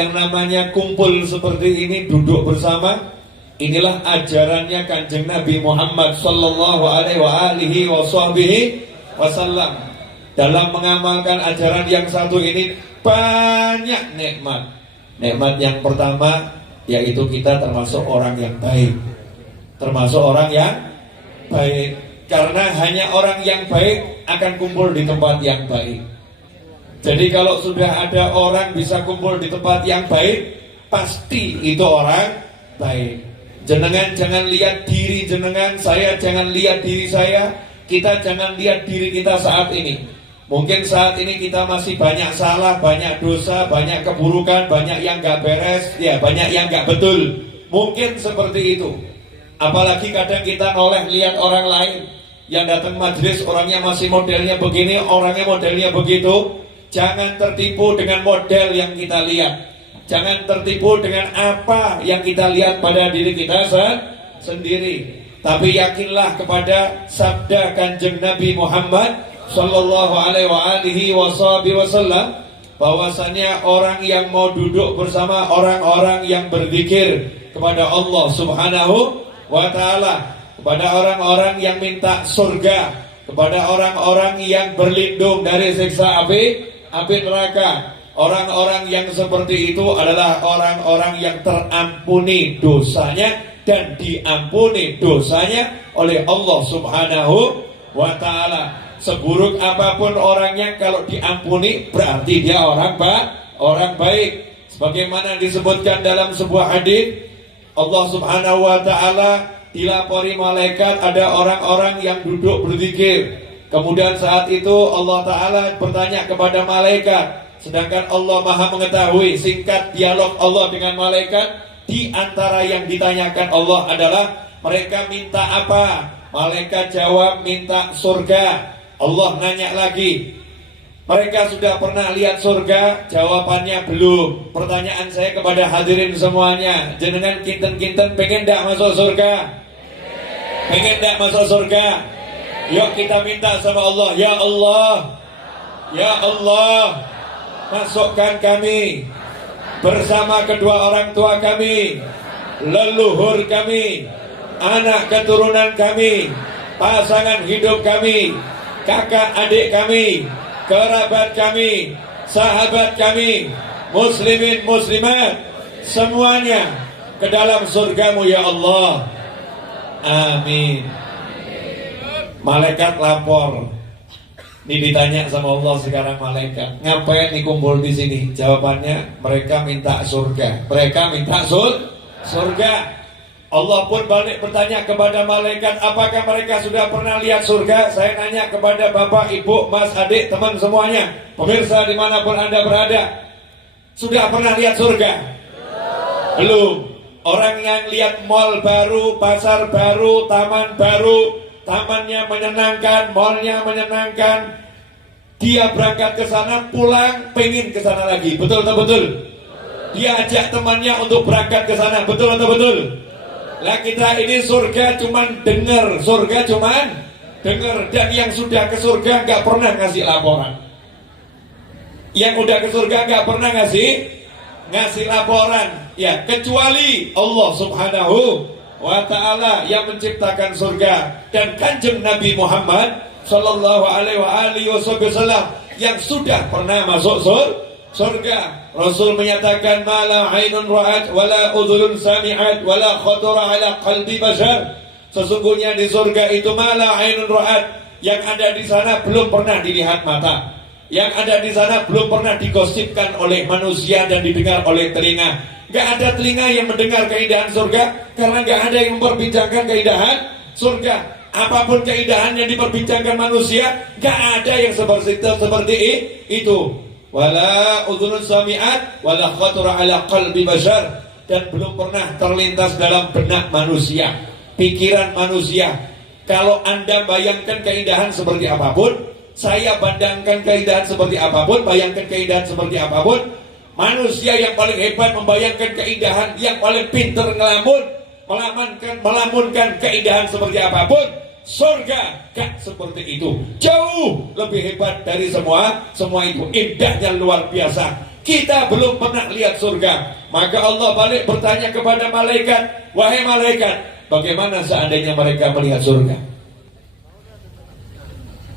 yang namanya kumpul seperti ini, duduk bersama. Inilah ajarannya Kanjeng Nabi Muhammad sallallahu alaihi wasallam. Dalam mengamalkan ajaran yang satu ini banyak nikmat. Nikmat yang pertama yaitu kita termasuk orang yang baik. Termasuk orang yang baik. Karena hanya orang yang baik akan kumpul di tempat yang baik. Jadi kalau sudah ada orang bisa kumpul di tempat yang baik, pasti itu orang baik. Jenengan jangan lihat diri jenengan, saya jangan lihat diri saya, kita jangan lihat diri kita saat ini. Mungkin saat ini kita masih banyak salah, banyak dosa, banyak keburukan, banyak yang gak beres, ya banyak yang gak betul. Mungkin seperti itu. Apalagi kadang kita noleh lihat orang lain yang datang majelis, orangnya masih modelnya begini, orangnya modelnya begitu. Jangan tertipu dengan model yang kita lihat. Jangan tertipu dengan apa yang kita lihat pada diri kita sendiri. Tapi yakinlah kepada sabda Kanjeng Nabi Muhammad sallallahu alaihi wasallam, bahwasanya orang yang mau duduk bersama orang-orang yang berzikir kepada Allah Subhanahu wa ta'ala, kepada orang-orang yang minta surga, kepada orang-orang yang berlindung dari siksa api neraka. Orang-orang yang seperti itu adalah orang-orang yang terampuni dosanya dan diampuni dosanya oleh Allah Subhanahu wa ta'ala. Seburuk apapun orangnya, kalau diampuni berarti dia orang baik. Sebagaimana disebutkan dalam sebuah hadis, Allah Subhanahu wa ta'ala dilapori malaikat ada orang-orang yang duduk berzikir. Kemudian saat itu Allah ta'ala bertanya kepada malaikat, sedangkan Allah maha mengetahui singkat dialog Allah dengan malaikat. Di antara yang ditanyakan Allah adalah mereka minta apa? Malaikat jawab minta surga. Allah nanya lagi, mereka sudah pernah lihat surga? Jawabannya belum. Pertanyaan saya kepada hadirin semuanya, jenengan kinten-kinten pengen gak masuk surga? Pengen gak masuk surga? Yuk kita minta sama Allah, ya Allah, ya Allah, masukkan kami bersama kedua orang tua kami, leluhur kami, anak keturunan kami, pasangan hidup kami, kakak adik kami, kerabat kami, sahabat kami, muslimin muslimat, semuanya ke dalam surgamu ya Allah. Amin. Malaikat lapor. Ini ditanya sama Allah sekarang malaikat, ngapain dikumpul di sini? Jawabannya, mereka minta surga. Mereka minta surga. Allah pun balik bertanya kepada malaikat, apakah mereka sudah pernah lihat surga? Saya nanya kepada bapak, ibu, mas, adik, teman semuanya, pemirsa dimanapun anda berada, sudah pernah lihat surga? Belum. Orang yang lihat mall baru, pasar baru, taman baru, tamannya menyenangkan, mallnya menyenangkan, dia berangkat ke sana, pulang pengen ke sana lagi, betul atau betul? Dia ajak temannya untuk berangkat ke sana, betul atau betul? Lah kita ini surga cuman dengar, surga cuman dengar, dan yang sudah ke surga nggak pernah ngasih laporan. Yang udah ke surga nggak pernah ngasih laporan, ya kecuali Allah Subhanahu wa ta'ala yang menciptakan surga dan Kanjeng Nabi Muhammad sallallahu alaihi wasallam yang sudah pernah masuk surga. Rasul menyatakan mala ainun ra'at wala udhulun sami'at wala khatara ala qalbi bashar. Sesungguhnya di surga itu mala ainun ra'at, yang ada di sana belum pernah dilihat mata, yang ada di sana belum pernah digosipkan oleh manusia dan didengar oleh telinga. Gak ada telinga yang mendengar keindahan surga, karena gak ada yang memperbincangkan keindahan surga. Apapun keindahan yang diperbincangkan manusia, gak ada yang seperti itu. Wala udhunun sami'at wala khatara ala qalbi bashar, dan belum pernah terlintas dalam benak manusia, pikiran manusia. Kalau anda bayangkan keindahan seperti apapun, saya bandangkan keindahan seperti apapun, bayangkan keindahan seperti apapun, manusia yang paling hebat membayangkan keindahan, yang paling pintar melamunkan keindahan seperti apapun, surga gak seperti itu. Jauh lebih hebat dari semua itu. Indahnya luar biasa. Kita belum pernah lihat surga. Maka Allah balik bertanya kepada malaikat, wahai malaikat, bagaimana seandainya mereka melihat surga?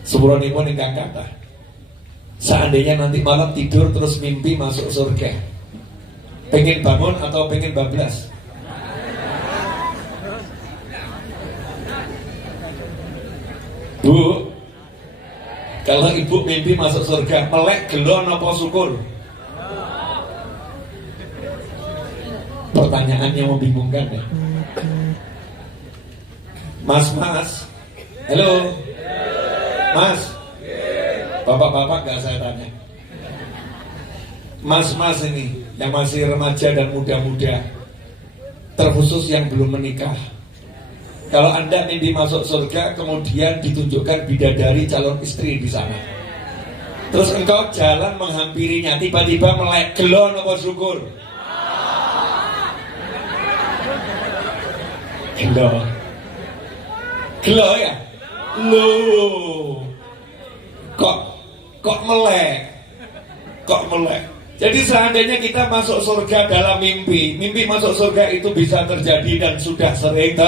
Sepuluh-pun ingkang kata, seandainya nanti malam tidur terus mimpi masuk surga, pengen bangun atau pengen bablas? Bu, kalau ibu mimpi masuk surga, melek gelon apa syukur? Pertanyaannya membingungkan ya. Mas, halo, Mas, bapak-bapak gak saya tanya. Mas ini yang masih remaja dan muda-muda, terkhusus yang belum menikah. Kalau Anda mimpi masuk surga, kemudian ditunjukkan bidadari calon istri di sana, terus engkau jalan menghampirinya, tiba-tiba melek gelon apa syukur? Gelo ya? Loh, kok melek? Jadi seandainya kita masuk surga dalam mimpi masuk surga itu bisa terjadi dan sudah sering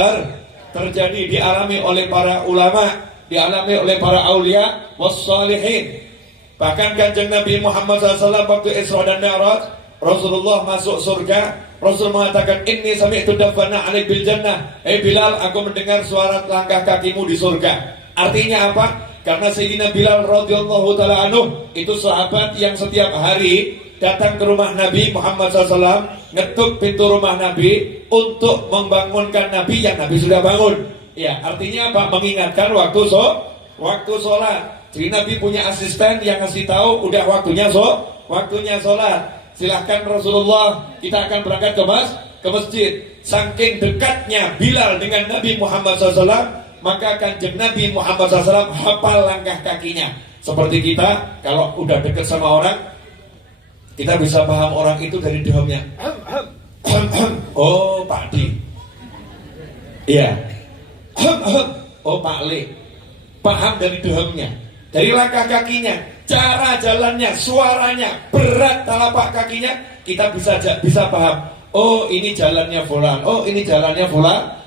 terjadi, dialami oleh para ulama, dialami oleh para aulia wassalihin. Bahkan kanjeng Nabi Muhammad SAW waktu Isra dan Mi'raj, Rasulullah masuk surga. Rasul mengatakan, inni sami'tu dafana alaik bil jannah. Bilal, aku mendengar suara langkah kakimu di surga. Artinya apa? Karena Sayyidina Bilal radhiyallahu ta'ala anhu itu sahabat yang setiap hari datang ke rumah Nabi Muhammad SAW, ngetuk pintu rumah Nabi untuk membangunkan Nabi yang Nabi sudah bangun. Ya, artinya apa? Mengingatkan waktu sholat. Jadi Nabi punya asisten yang ngasih tahu udah waktunya sholat. Silahkan Rasulullah, kita akan berangkat ke masjid. Saking dekatnya Bilal dengan Nabi Muhammad SAW, maka kanjeng Nabi Muhammad SAW hafal langkah kakinya. Seperti kita, kalau udah dekat sama orang, kita bisa paham orang itu dari demamnya. Oh Pak D. Iya. Oh Pak Le. Paham dari demamnya, dari langkah kakinya, cara jalannya, suaranya, berat telapak kakinya, kita bisa paham. Oh ini jalannya fulan, oh ini jalannya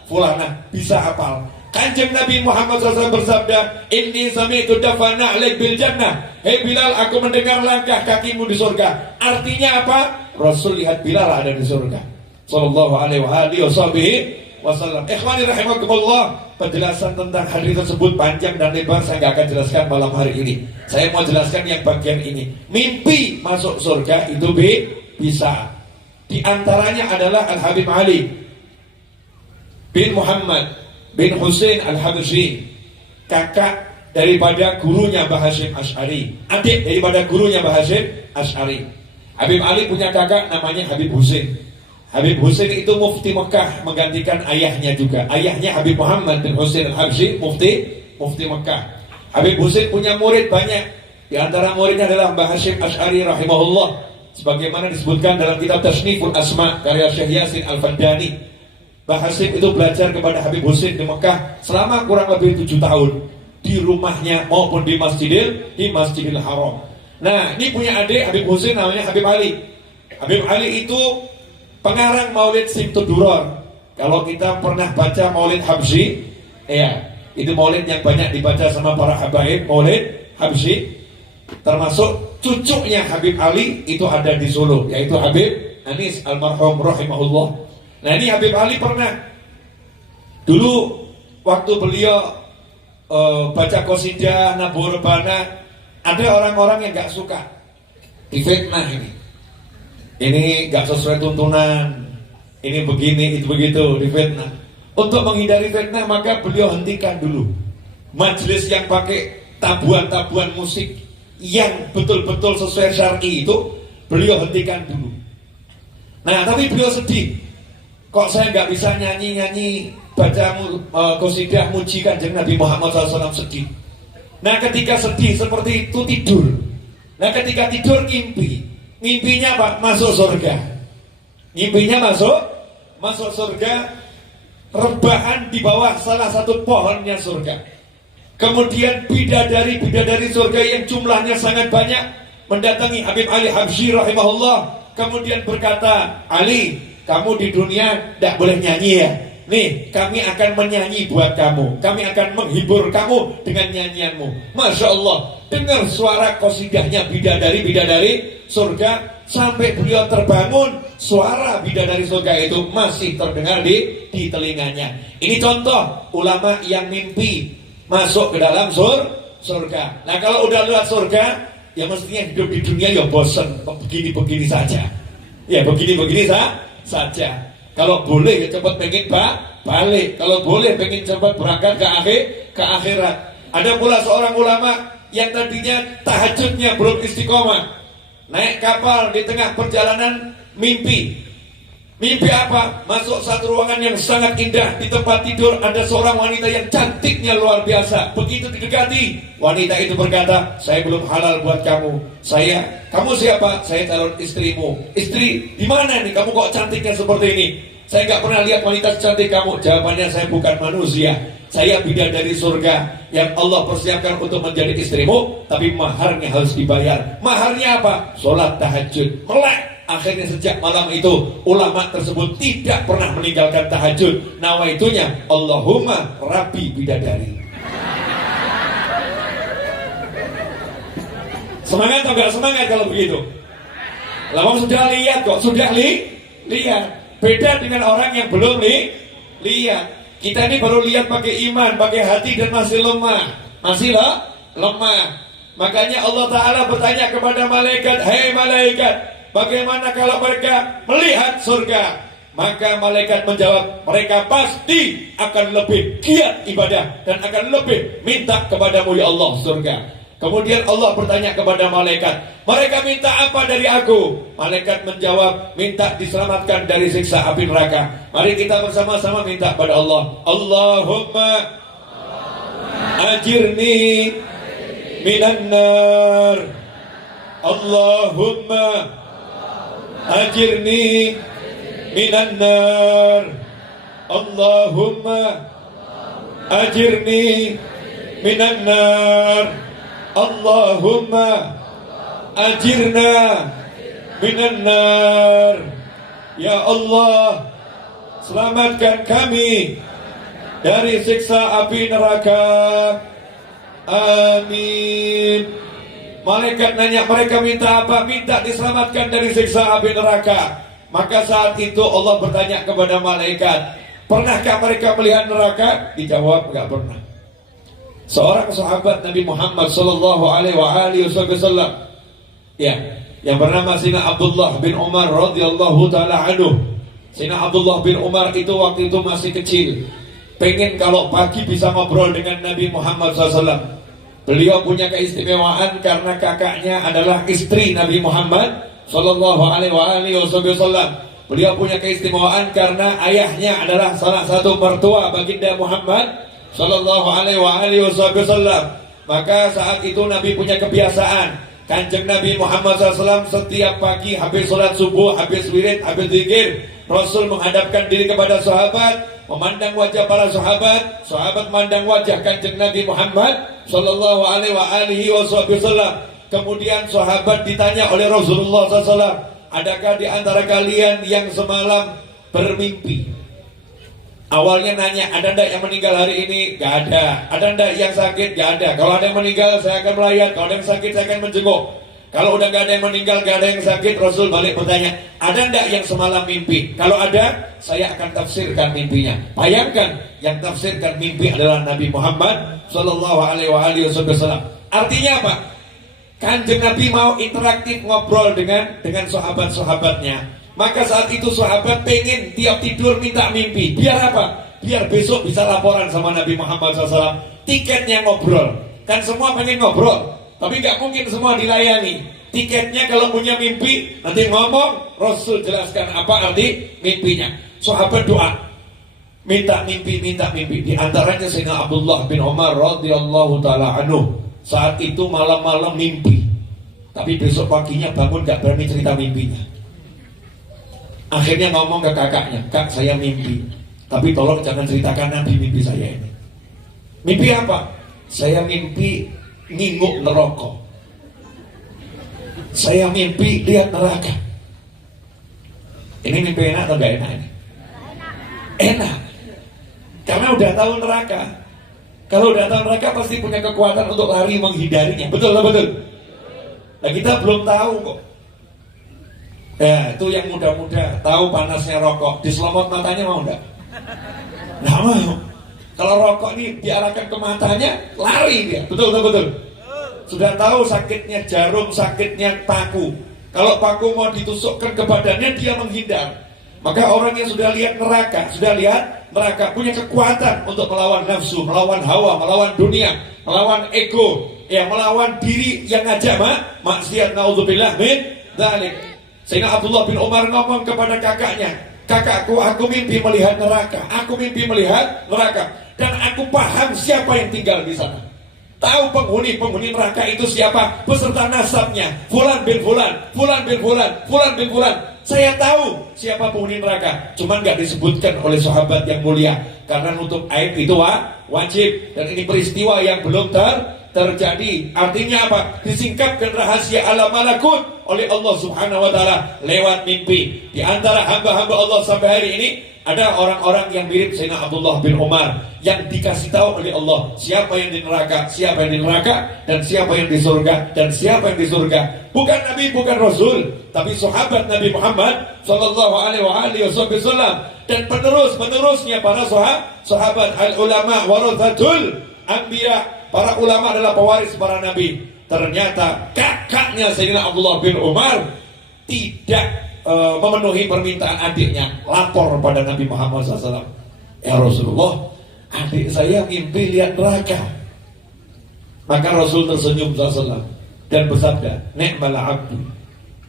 fulana, bisa hafal. Kanjeng Nabi Muhammad SAW bersabda, inni sami'tu dafana alaik bil jannah. Hei Bilal, aku mendengar langkah kakimu di surga. Artinya apa? Rasul lihat Bilal ada di surga. Sallallahu alaihi wasallam. Ikhwani rahimakumullah. Penjelasan tentang hadis tersebut panjang dan lebar, saya nggak akan jelaskan malam hari ini. Saya mau jelaskan yang bagian ini. Mimpi masuk surga itu bisa. Di antaranya adalah Al-Habib Ali bin Muhammad bin Husain Al-Habsyi, kakak daripada gurunya Mbah Hasyim Asy'ari, adik daripada gurunya Mbah Hasyim Asy'ari. Habib Ali punya kakak namanya Habib Husain. Habib Husain itu mufti Mekah, menggantikan ayahnya juga. Ayahnya Habib Muhammad bin Husain Al-Habsyi, mufti Mekah. Habib Husain punya murid banyak. Di antara muridnya adalah Mbah Hasyim Asy'ari rahimahullah, sebagaimana disebutkan dalam kitab Tasniful Asma karya Syekh Yasin Al-Fandani. Mbah Hasyim itu belajar kepada Habib Husain di Mekah selama kurang lebih 7 tahun, di rumahnya maupun di Masjidil Haram. Nah, ini punya adik Habib Husain namanya Habib Ali. Habib Ali itu pengarang Maulid Simtuduror. Kalau kita pernah baca Maulid Habsyi, ya, itu maulid yang banyak dibaca sama para habaib, Maulid Habsyi, termasuk cucunya Habib Ali itu ada di Solo, yaitu Habib Anis almarhum rahimahullah. Nah, ini Habib Ali pernah dulu waktu beliau baca qasidah Nabu Rebana, ada orang-orang yang gak suka, difitnah ini gak sesuai tuntunan, ini begini, itu begitu, difitnah. Untuk menghindari fitnah, maka beliau hentikan dulu majelis yang pakai tabuhan-tabuhan musik yang betul-betul sesuai syar'i itu, beliau hentikan dulu. Nah, tapi beliau sedih, kok saya nggak bisa nyanyi-nyanyi baca qasidah muji kanjeng Nabi Muhammad SAW, sedih. Nah, ketika sedih seperti itu tidur. Nah, ketika tidur mimpinya apa? Masuk surga. Mimpinya masuk surga, rebahan di bawah salah satu pohonnya surga. Kemudian bidadari surga yang jumlahnya sangat banyak mendatangi Habib Ali Habsyi rahimahullah, kemudian berkata, Ali, kamu di dunia tidak boleh nyanyi ya. Nih, kami akan menyanyi buat kamu. Kami akan menghibur kamu dengan nyanyianmu. Masya Allah, dengar suara qasidahnya bidadari-bidadari surga. Sampai beliau terbangun, suara bidadari surga itu masih terdengar di telinganya. Ini contoh ulama yang mimpi masuk ke dalam surga. Nah, kalau udah lihat surga, ya mestinya hidup di dunia ya bosen, begini-begini saja. Ya begini-begini saja. Kalau boleh ya cepat pengen balik. Kalau boleh pengen cepat berangkat ke akhirat. Ada pula seorang ulama yang tadinya tahajudnya belum istiqomah. Naik kapal di tengah perjalanan mimpi. Mimpi apa? Masuk satu ruangan yang sangat indah. Di tempat tidur ada seorang wanita yang cantiknya luar biasa. Begitu didekati, wanita itu berkata, saya belum halal buat kamu. Kamu siapa? Saya calon istrimu. Istri, di mana nih? Kamu kok cantiknya seperti ini? Saya nggak pernah lihat wanita secantik kamu. Jawabannya, saya bukan manusia. Saya bidadari surga yang Allah persiapkan untuk menjadi istrimu, tapi maharnya harus dibayar. Maharnya apa? Sholat tahajud. Melek. Akhirnya sejak malam itu ulama tersebut tidak pernah meninggalkan tahajud. Nawaitunya, Allahumma Rabbi bidadari. Semangat atau gak semangat kalau begitu? Lawang sudah lihat kok, lihat. Beda dengan orang yang belum lihat. Kita ini baru lihat pakai iman, pakai hati dan masih lemah. Lemah. Makanya Allah Ta'ala bertanya kepada malaikat, hei malaikat, bagaimana kalau mereka melihat surga? Maka malaikat menjawab, mereka pasti akan lebih giat ibadah dan akan lebih minta kepadamu ya Allah surga. Kemudian Allah bertanya kepada malaikat, mereka minta apa dari aku? Malaikat menjawab, minta diselamatkan dari siksa api neraka. Mari kita bersama-sama minta pada Allah, Allahumma ajirni minan nar. Allahumma ajirni minan nar. Allahumma ajirni minan nar. Allahumma ajirna minan nar. Ya Allah, selamatkan kami dari siksa api neraka. Amin. Malaikat nanya, mereka minta apa? Minta diselamatkan dari siksa api neraka. Maka saat itu Allah bertanya kepada malaikat, pernahkah mereka melihat neraka? Dijawab, enggak pernah. Seorang sahabat Nabi Muhammad sallallahu alaihi wasallam, ya, yang bernama Sina Abdullah bin Umar radhiyallahu taala anhu. Sina Abdullah bin Umar itu waktu itu masih kecil, pengen kalau pagi bisa ngobrol dengan Nabi Muhammad SAW. Beliau punya keistimewaan karena kakaknya adalah istri Nabi Muhammad sallallahu alaihi wasallam. Beliau punya keistimewaan karena ayahnya adalah salah satu mertua baginda Muhammad sallallahu alaihi wasallam. Maka saat itu Nabi punya kebiasaan, Kanjeng Nabi Muhammad SAW setiap pagi habis sholat subuh, habis wirid, habis zikir, Rasul menghadapkan diri kepada sahabat, memandang wajah para sahabat, sahabat memandang wajah Kanjeng Nabi Muhammad sallallahu alaihi wasallam. Kemudian sahabat ditanya oleh Rasulullah SAW, adakah di antara kalian yang semalam bermimpi? Awalnya nanya, ada ndak yang meninggal hari ini? Gak ada. Ada ndak yang sakit? Gak ada. Kalau ada yang meninggal, saya akan melayat. Kalau ada yang sakit, saya akan menjenguk. Kalau udah gak ada yang meninggal, gak ada yang sakit, Rasul balik bertanya, ada ndak yang semalam mimpi? Kalau ada, saya akan tafsirkan mimpinya. Bayangkan, yang tafsirkan mimpi adalah Nabi Muhammad sallallahu alaihi wasallam. Artinya apa? Kanjeng Nabi mau interaktif ngobrol dengan sahabat-sahabatnya. Maka saat itu sahabat pengen tiap tidur minta mimpi. Biar apa? Biar besok bisa laporan sama Nabi Muhammad SAW. Tiketnya ngobrol. Kan semua pengen ngobrol, tapi gak mungkin semua dilayani. Tiketnya kalau punya mimpi, nanti ngomong, Rasul jelaskan apa arti mimpinya. Sahabat doa, minta mimpi. Di antaranya Sayyidina Abdullah bin Umar radhiyallahu taala anhu. Saat itu malam-malam mimpi, tapi besok paginya bangun gak berani cerita mimpinya. Akhirnya ngomong ke kakaknya, kak saya mimpi, tapi tolong jangan ceritakan Nabi mimpi saya ini. Mimpi apa? Saya mimpi nginguk neraka. saya mimpi lihat neraka. Ini mimpi enak atau gak enak ini? Enak. Karena udah tahu neraka. Kalau udah tahu neraka pasti punya kekuatan untuk lari menghindarinya. Betul atau betul? Nah kita belum tahu kok. Ya itu yang muda-muda tahu panasnya rokok, diselomot matanya mau enggak? Nggak mau. Kalau rokok ini diarahkan ke matanya, lari dia. Betul atau betul? Sudah tahu sakitnya jarum, sakitnya paku. Kalau paku mau ditusukkan ke badannya, dia menghindar. Maka orang yang sudah lihat neraka, punya kekuatan untuk melawan nafsu, melawan hawa, melawan dunia, melawan ego, ya melawan diri yang ngajak maksiat. Naudzubillah min dzalik. Sayyidina Abdullah bin Umar ngomong kepada kakaknya, kakakku, aku mimpi melihat neraka, dan aku paham siapa yang tinggal di sana. Tahu penghuni neraka itu siapa, beserta nasabnya, Fulan bin Fulan, Fulan bin Fulan, Fulan bin Fulan. Saya tahu siapa penghuni neraka, cuman gak disebutkan oleh sahabat yang mulia karena nutup aib itu wajib, dan ini peristiwa yang belum terjadi. Artinya apa? Disingkapkan rahasia alam malakut oleh Allah Subhanahu wa taala lewat mimpi. Di antara hamba-hamba Allah sampai hari ini ada orang-orang yang mirip Sayyidina Abdullah bin Umar yang dikasih tahu oleh Allah siapa yang di neraka, siapa yang di neraka, dan siapa yang di surga, dan siapa yang di surga. Bukan Nabi, bukan Rasul, tapi sahabat Nabi Muhammad sallallahu alaihi wasallam dan penerusnya para sahabat. Al-ulama warathatul anbiya. Para ulama adalah pewaris para nabi. Ternyata kakaknya Sayyidina Abdullah bin Umar tidak memenuhi permintaan adiknya, lapor pada Nabi Muhammad SAW. Ya Rasulullah, adik saya mimpi lihat neraka. Maka Rasul tersenyum SAW dan bersabda, ni'mal abdu.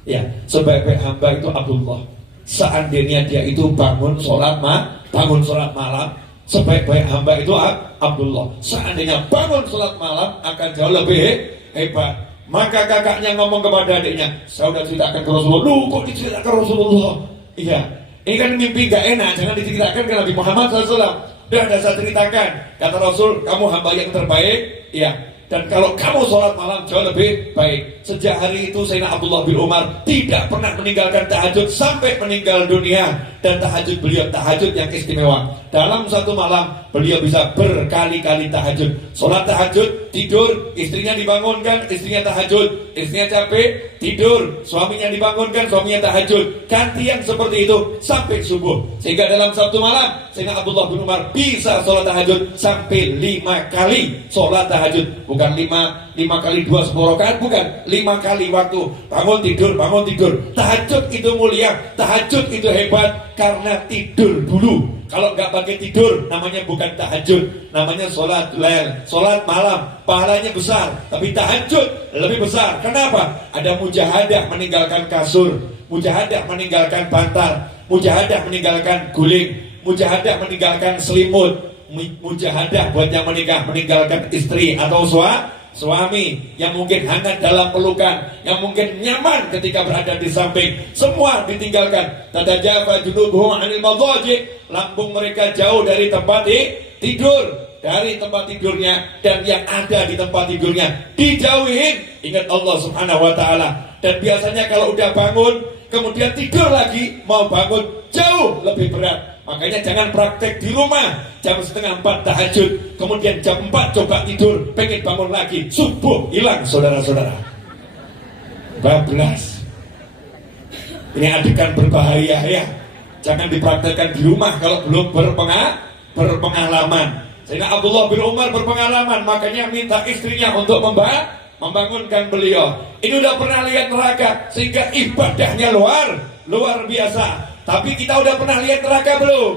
Ya, sebaik-baik hamba itu Abdullah. Seandainya dia itu bangun sholat malam, sebaik-baik hamba itu Abdullah. Seandainya bangun sholat malam akan jauh lebih hebat. Maka kakaknya ngomong kepada adiknya, saya udah ceritakan ke Rasulullah. Lu kok diceritakan Rasulullah? Iya, ini kan mimpi gak enak, jangan diceritakan ke Nabi Muhammad SAW. Udah saya ceritakan, kata Rasul, kamu hamba yang terbaik. Iya, dan kalau kamu sholat malam jauh lebih baik. Sejak hari itu Sayyidina Abdullah bin Umar tidak pernah meninggalkan tahajud sampai meninggal dunia. Dan tahajud beliau tahajud yang istimewa. Dalam satu malam beliau bisa berkali-kali tahajud. Sholat tahajud, tidur, istrinya dibangunkan, istrinya tahajud. Istrinya capek, tidur, suaminya dibangunkan, suaminya tahajud. Gantian seperti itu sampai subuh. Sehingga dalam satu malam Sayyidina Abdullah bin Umar bisa sholat tahajud sampai 5 kali sholat tahajud. Bukan 5 kali 2 10 rakaat, bukan 5 kali waktu bangun tidur. Tahajud itu mulia, tahajud itu hebat karena tidur dulu. Kalau nggak pakai tidur namanya bukan tahajud, namanya sholat lail, sholat malam. Pahalanya besar, tapi tahajud lebih besar. Kenapa? Ada mujahadah meninggalkan kasur, mujahadah meninggalkan bantal, mujahadah meninggalkan guling, mujahadah meninggalkan selimut, mujahadah buat yang menikah meninggalkan istri atau suami yang mungkin hangat dalam pelukan, yang mungkin nyaman ketika berada di samping. Semua ditinggalkan. Tatajafa junubuhum 'anil madhaji, lambung mereka jauh dari tempat tidur, dari tempat tidurnya, dan yang ada di tempat tidurnya dijauhin. Ingat Allah Subhanahu wa taala. Dan biasanya kalau udah bangun kemudian tidur lagi, mau bangun jauh lebih berat. Makanya jangan praktek di rumah jam 3:30 tahajud, kemudian jam 4 coba tidur, pengen bangun lagi, subuh hilang saudara-saudara. Bablas. Ini adegan berbahaya ya. Jangan dipraktekkan di rumah kalau belum berpengalaman. Sayyidina Abdullah bin Umar berpengalaman, makanya minta istrinya untuk membangunkan beliau. Ini udah pernah lihat neraka sehingga ibadahnya luar biasa. Tapi kita udah pernah lihat neraka belum?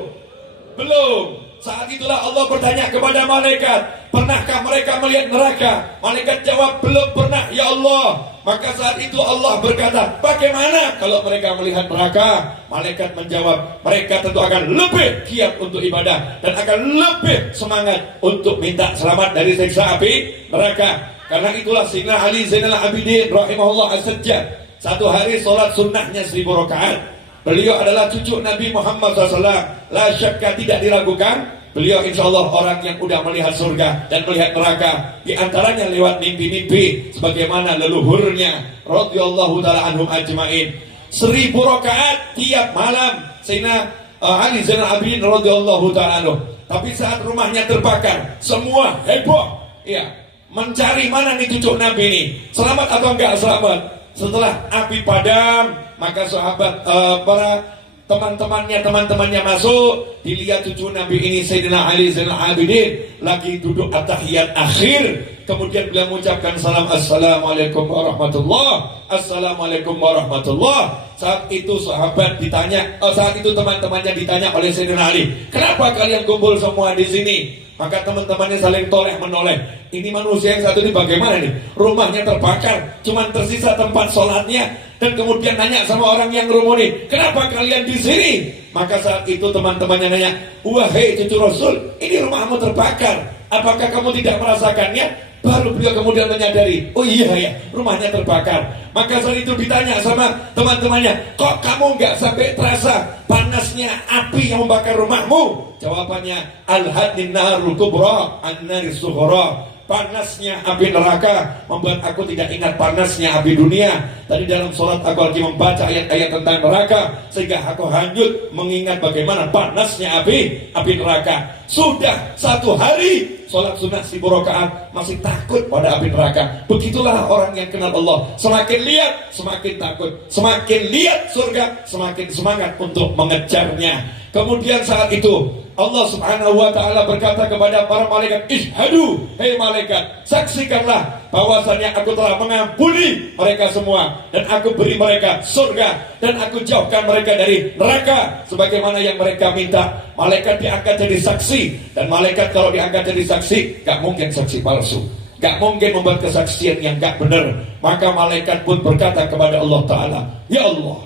Belum. Saat itulah Allah bertanya kepada malaikat, pernahkah mereka melihat neraka? Malaikat jawab, belum pernah ya Allah. Maka saat itu Allah berkata, bagaimana kalau mereka melihat neraka? Malaikat menjawab, mereka tentu akan lebih giat untuk ibadah dan akan lebih semangat untuk minta selamat dari siksa api neraka. Karena itulah Sayyidina Ali Zainal Abidin rahimahullah as-Sajjad, satu hari sholat sunnahnya 1000 rakaat. Beliau adalah cucu Nabi Muhammad SAW. La syakka, tidak diragukan Beliau insya Allah orang yang udah melihat surga dan melihat neraka, di antaranya lewat mimpi-mimpi sebagaimana leluhurnya radhiyallahu taala anhum ajmain. 1000 rakaat tiap malam Sayyidina Ali Zainal Abidin radhiyallahu taala anhu. Tapi saat rumahnya terbakar, semua heboh, ya, mencari mana nih cucu Nabi ini, selamat atau enggak selamat. Setelah api padam, maka sahabat para teman-temannya masuk, dilihat cucu Nabi ini Sayyidina Ali Zainal Abidin lagi duduk at-tahiyat akhir, kemudian beliau mengucapkan salam, assalamualaikum warahmatullah, assalamualaikum warahmatullah. Saat itu sahabat ditanya, saat itu teman-temannya ditanya oleh Sayyidina Ali, kenapa kalian kumpul semua di sini? Maka teman-temannya saling toleh menoleh. Ini manusia yang satu ini bagaimana nih? Rumahnya terbakar, cuman tersisa tempat sholatnya. Dan kemudian nanya sama orang yang ngerumuni, kenapa kalian di sini? Maka saat itu teman-temannya nanya, wahai cucu Rasul, ini rumahmu terbakar, apakah kamu tidak merasakannya? Baru beliau kemudian menyadari, oh iya ya, rumahnya terbakar. Maka saat itu ditanya sama teman-temannya, kok kamu nggak sampai terasa panasnya api yang membakar rumahmu? Jawabannya, al-hadin narul kubra an-naris sughra. Panasnya api neraka membuat aku tidak ingat panasnya api dunia. Tadi dalam sholat aku lagi membaca ayat-ayat tentang neraka, sehingga aku hanyut mengingat bagaimana panasnya api neraka. Sudah 1 hari sholat sunnah 1000 rakaat masih takut pada api neraka. Begitulah orang yang kenal Allah, semakin lihat semakin takut, semakin lihat surga semakin semangat untuk mengejarnya. Kemudian saat itu Allah subhanahu wa ta'ala berkata kepada para malaikat, ishadu, hei malaikat, saksikanlah bahwasannya aku telah mengampuni mereka semua, dan aku beri mereka surga, dan aku jauhkan mereka dari neraka sebagaimana yang mereka minta. Malaikat diangkat jadi saksi, dan malaikat kalau diangkat jadi saksi gak mungkin saksi palsu, gak mungkin membuat kesaksian yang gak benar. Maka malaikat pun berkata kepada Allah ta'ala, ya Allah.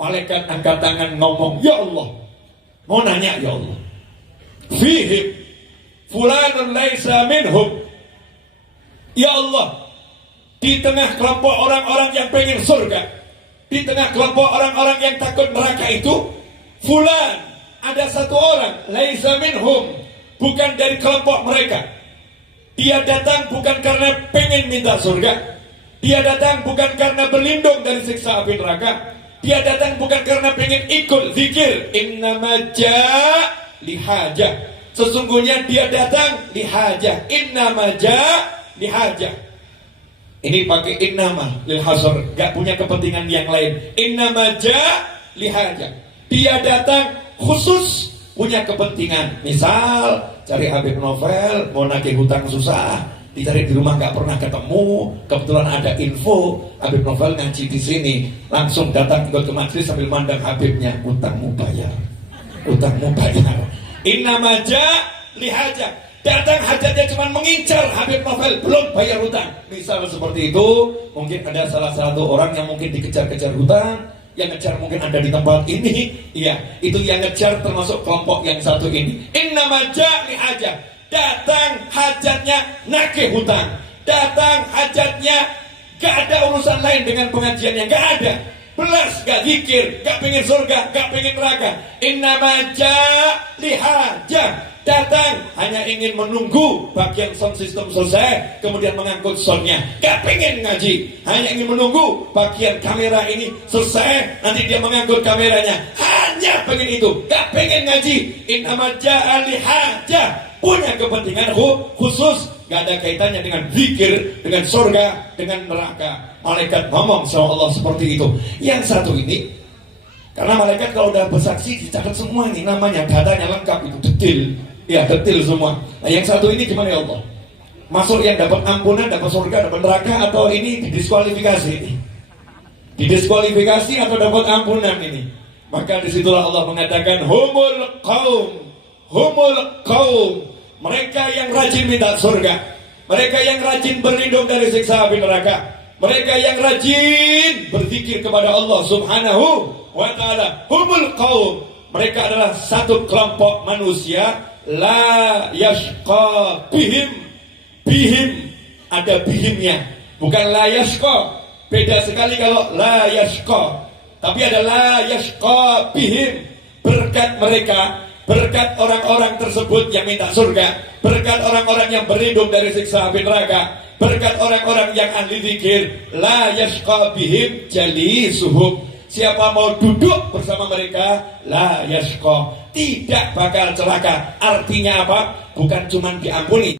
Malaikat angkat tangan ngomong, ya Allah, mau nanya, ya Allah, fihim fulanun laisa minhum, ya Allah, di tengah kelompok orang-orang yang pengen surga, di tengah kelompok orang-orang yang takut neraka itu, fulan, ada satu orang laisa minhum, bukan dari kelompok mereka. Dia datang bukan karena pengen minta surga, dia datang bukan karena berlindung dari siksa api neraka, dia datang bukan karena pengen ikut zikir, innama ja' lihajah. Sesungguhnya dia datang lihajah, innama ja' lihajah. Ini pakai innama lil hasr, gak punya kepentingan yang lain. Innama ja' lihajah. Dia datang khusus punya kepentingan. Misal cari Habib Novel, mau nagih hutang susah, dicari di rumah gak pernah ketemu, kebetulan ada info Habib Novel ngaji di sini, langsung datang ikut ke majelis sambil mandang Habibnya, utangmu bayar, utangmu bayar. Innama ja' lihajah. Datang hajatnya cuma mengincar Habib Novel, belum bayar hutang. Misal seperti itu. Mungkin ada salah satu orang yang mungkin dikejar-kejar hutang, yang ngejar mungkin ada di tempat ini, iya, itu yang ngejar termasuk kelompok yang satu ini. Innama ja' lihajah. Datang hajatnya nagih hutang, datang hajatnya gak ada urusan lain dengan pengajiannya, gak ada, belas gak zikir, gak pengen surga, gak pengen neraka. Innama ja' lihajah. Datang hanya ingin menunggu bagian sound system selesai, kemudian mengangkut soundnya. Gak pengen ngaji, hanya ingin menunggu bagian kamera ini selesai, nanti dia mengangkut kameranya. Hanya pengen itu, gak pengen ngaji. Innama ja' lihajah. Punya kepentingan khusus, gak ada kaitannya dengan zikir, dengan surga, dengan neraka. Malaikat ngomong sama Allah seperti itu. Yang satu ini, karena malaikat kalau udah bersaksi dicatat semua ini namanya, datanya lengkap, itu detail, ya detail semua. Nah yang satu ini gimana ya Allah? Masuk yang dapat ampunan, dapat surga, dapat neraka, atau ini didiskualifikasi ini? Didiskualifikasi atau dapat ampunan ini? Maka disitulah Allah mengatakan humul qaum, mereka yang rajin minta surga, mereka yang rajin berlindung dari siksa api neraka, mereka yang rajin berzikir kepada Allah subhanahu wa ta'ala. Humul qaum, mereka adalah satu kelompok manusia, la yashqa bihim, ada bihimnya, bukan la yashqa. Beda sekali kalau la yashqa, tapi ada la yashqa bihim. Berkat mereka, berkat orang-orang tersebut yang minta surga, berkat orang-orang yang berlindung dari siksa api neraka, berkat orang-orang yang ahli zikir, la yashqa bihim jalisuhum. Siapa mau duduk bersama mereka, la yashqa, tidak bakal celaka. Artinya apa? Bukan cuma diampuni.